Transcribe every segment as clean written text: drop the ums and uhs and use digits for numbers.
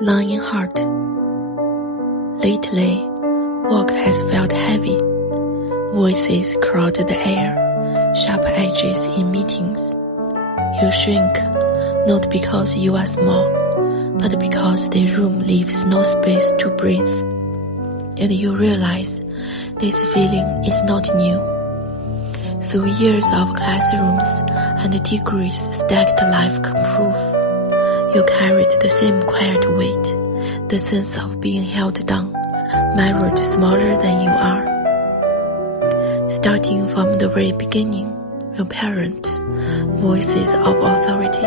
Lionheart. Lately, work has felt heavy. Voices crowd the air, sharp edges in meetings. You shrink, not because you are small, but because the room leaves no space to breathe. And you realize this feeling is not new. Through years of classrooms and degrees stacked like proof, you carried the same quiet weight, the sense of being held down, mirrored smaller than you are. Starting from the very beginning, your parents, voices of authority,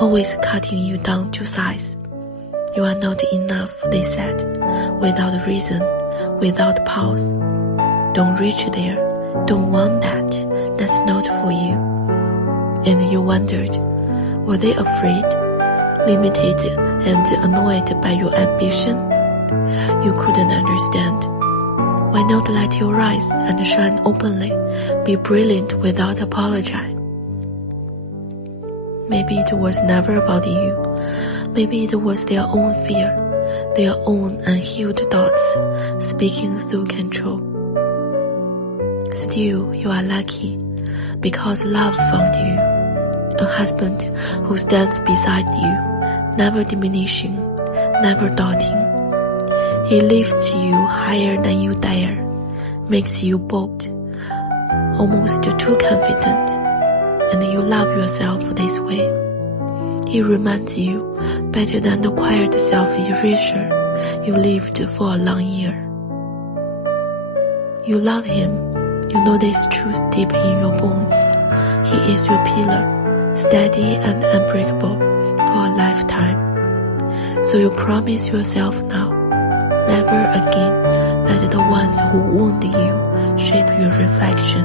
always cutting you down to size. You are not enough, they said, without reason, without pause. Don't reach there, don't want that, that's not for you. And you wondered, were they afraid, limited and annoyed by your ambition? You couldn't understand. Why not let you rise and shine openly, be brilliant without apology? Maybe it was never about you. Maybe it was their own fear, their own unhealed thoughts, speaking through control. Still, you are lucky, because love found you. A husband who stands beside you, never diminishing, never doubting. He lifts you higher than you dare, makes you bold, almost too confident, and you love yourself this way. He reminds you better than the quiet self-erasure you lived for a long year. You love him, you know this truth deep in your bones. He is your pillar, steady and unbreakable for a lifetime. So you promise yourself now, never again let the ones who wound you shape your reflection.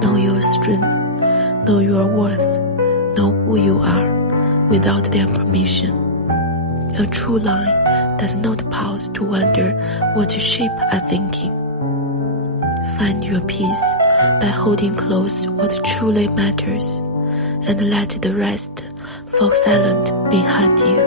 Know your strength, know your worth, know who you are without their permission. A true line does not pause to wonder what sheep are thinking. Find your peace by holding close what truly matters, and let the rest fall silent behind you.